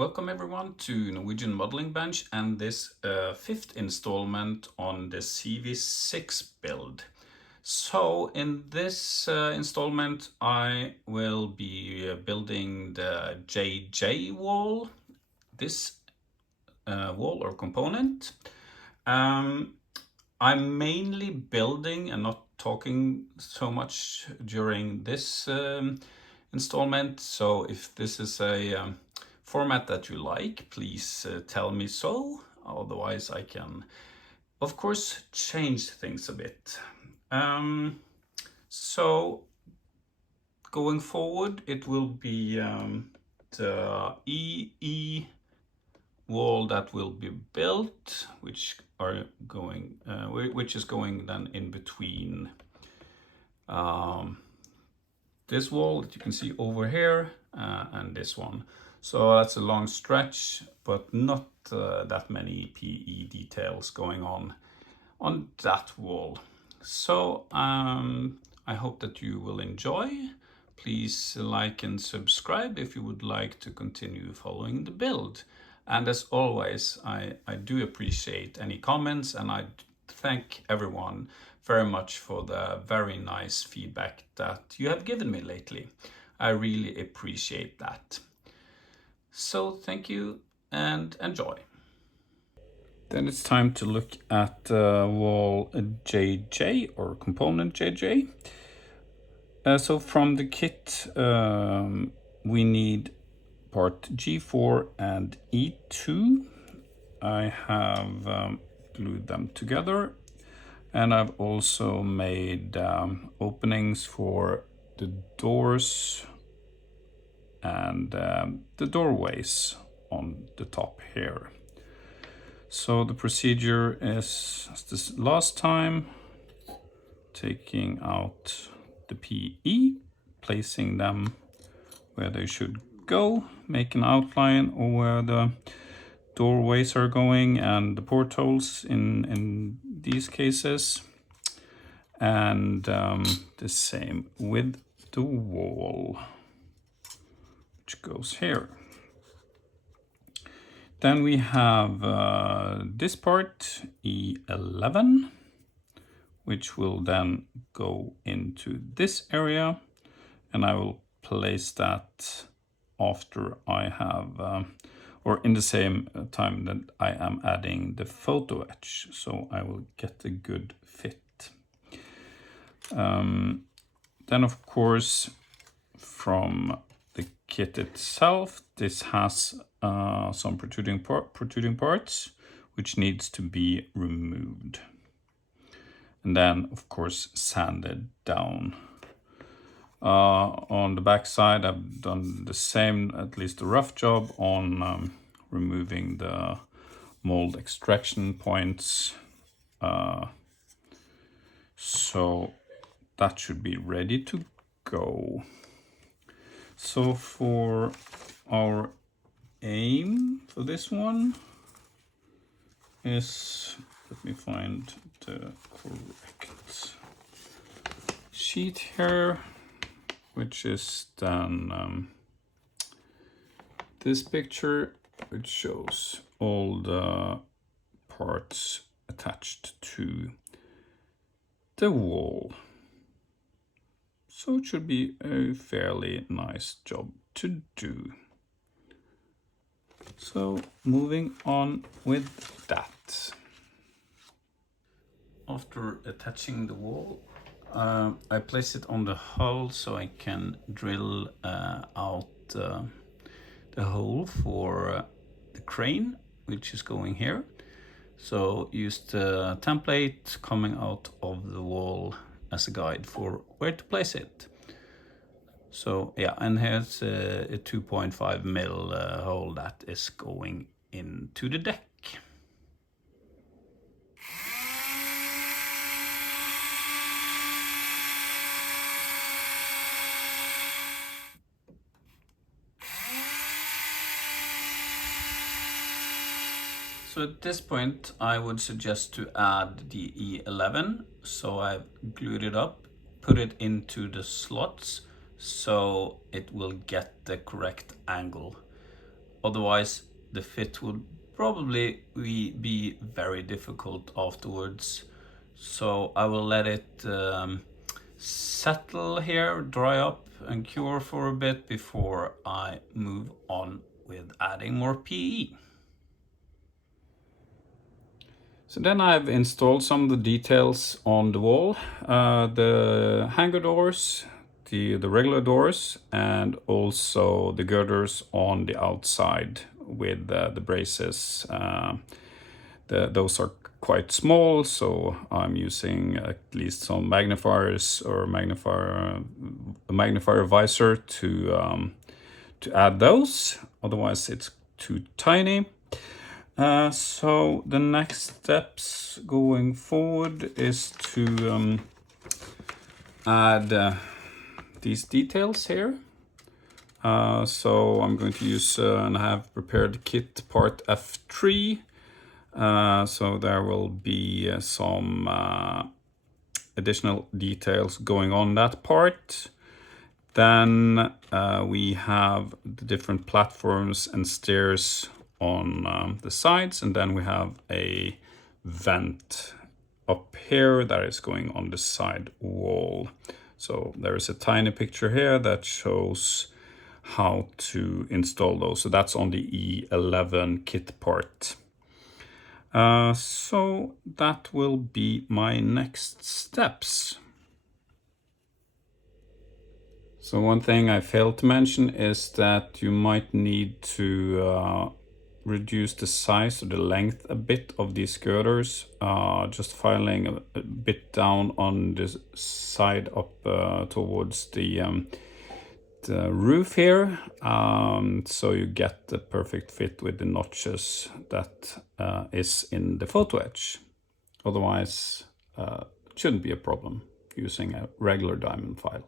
Welcome everyone to Norwegian Modeling Bench and this fifth installment on the CV-6 build. So in this installment I will be building the JJ wall, this wall or component. I'm mainly building and not talking so much during this installment, so if this is a format that you like, please tell me so. Otherwise I can of course change things a bit. So going forward it will be the EE wall that will be built, which is going then in between this wall that you can see over here and this one. So that's a long stretch, but not that many PE details going on that wall. So I hope that you will enjoy. Please like and subscribe if you would like to continue following the build. And as always, I do appreciate any comments, and I thank everyone very much for the very nice feedback that you have given me lately. I really appreciate that. So thank you and enjoy. Then it's time to look at wall JJ or component JJ. So from the kit we need part G4 and E2. I have glued them together, and I've also made openings for the doors and the doorways on the top here. So the procedure is as this last time, taking out the PE, placing them where they should go, make an outline of where the doorways are going and the portholes in these cases, and the same with the wall, which goes here. Then we have this part, E11, which will then go into this area, and I will place that after I have, or in the same time that I am adding the photo etch, so I will get a good fit. Then of course from the kit itself, this has some protruding parts which needs to be removed, and then of course sanded down. On the back side I've done the same, at least a rough job on removing the mold extraction points, so that should be ready to go. So for our aim for this one is, let me find the correct sheet here, which is then this picture, which shows all the parts attached to the wall. So it should be a fairly nice job to do. So moving on with that. After attaching the wall, I place it on the hull so I can drill out the hole for the crane, which is going here. So use the template coming out of the wall as a guide for where to place it. So yeah, and here's a 2.5 mil hole that is going into the deck. So at this point I would suggest to add the E11. So I've glued it up, put it into the slots so it will get the correct angle. Otherwise, the fit would probably be very difficult afterwards. So I will let it settle here, dry up and cure for a bit before I move on with adding more PE. So then I've installed some of the details on the wall, the hanger doors, the regular doors, and also the girders on the outside with the braces. Those are quite small, so I'm using at least some magnifiers or a magnifier visor to add those. Otherwise, it's too tiny. So the next steps going forward is to add these details here. So I'm going to use and I have prepared kit part F3. So there will be some additional details going on that part. Then we have the different platforms and stairs on the sides, and then we have a vent up here that is going on the side wall. So there is a tiny picture here that shows how to install those. So that's on the E11 kit part. So that will be my next steps. So one thing I failed to mention is that you might need to reduce the size or the length a bit of these girders, just filing a bit down on the side up towards the roof here, so you get the perfect fit with the notches that is in the photo etch. Otherwise, it shouldn't be a problem using a regular diamond file.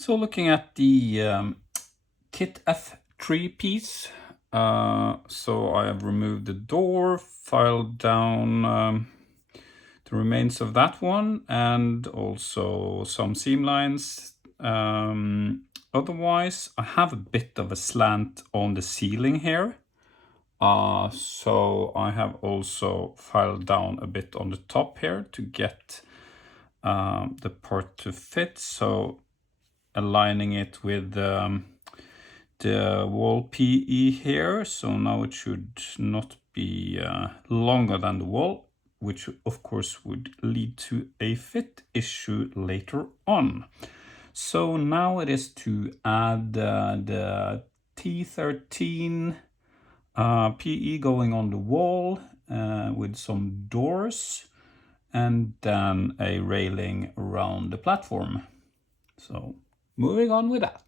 So looking at the kit F3 piece, so I have removed the door, filed down the remains of that one, and also some seam lines. Otherwise, I have a bit of a slant on the ceiling here. So I have also filed down a bit on the top here to get the part to fit. So aligning it with the wall PE here. So now it should not be longer than the wall, which of course would lead to a fit issue later on. So now it is to add the T13 PE going on the wall with some doors, and then a railing around the platform. So moving on with that.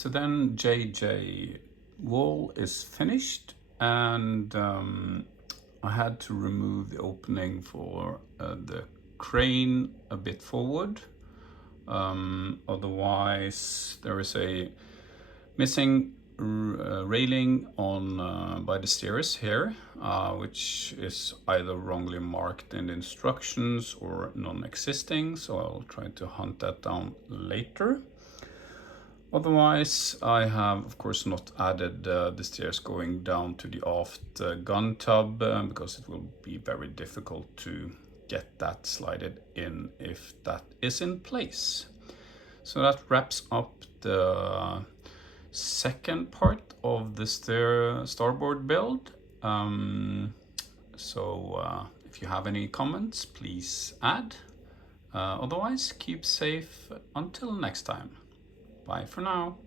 so then JJ wall is finished, and I had to remove the opening for the crane a bit forward. Otherwise, there is a missing railing on by the stairs here, which is either wrongly marked in the instructions or non-existing, so I'll try to hunt that down later. Otherwise, I have of course not added the stairs going down to the aft gun tub because it will be very difficult to get that slided in if that is in place. So that wraps up the second part of the starboard build. If you have any comments, please add. Otherwise, keep safe until next time. Bye for now.